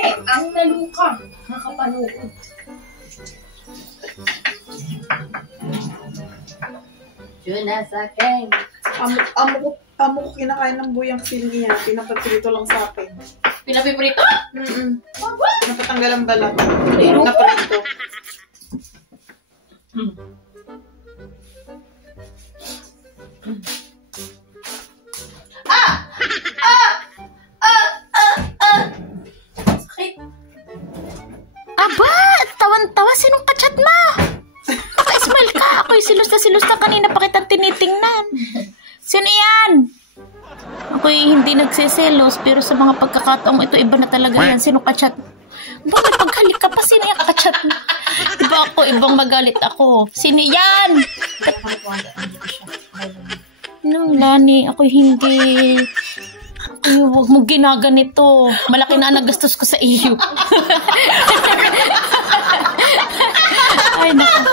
Ang naluka. Nakapanood. Junasakeng. Amo ko kinakain ng buyang sili niya. Pinapaprito lang sa akin. Pinapiprito? Napatanggal ang balat. Naprito. Sakit. Aba! Tawan-tawa. Sinong kachat mo? Naka-smile ka. Ako'y silus na kanina pa kitang tinitingnan. Sino yan? Ako'y hindi nagsiselos, pero sa mga pagkakataong ito, iba na talaga yan. Sino kachat? Ba, may paghalik ka pa. Sino yung kachat mo? Diba ako, ibang magalit ako. Sino yan? Nung Lani, ako'y hindi. Ay, huwag mo ginaganito. Malaki na nagastos ko sa iyo. Ay, naku.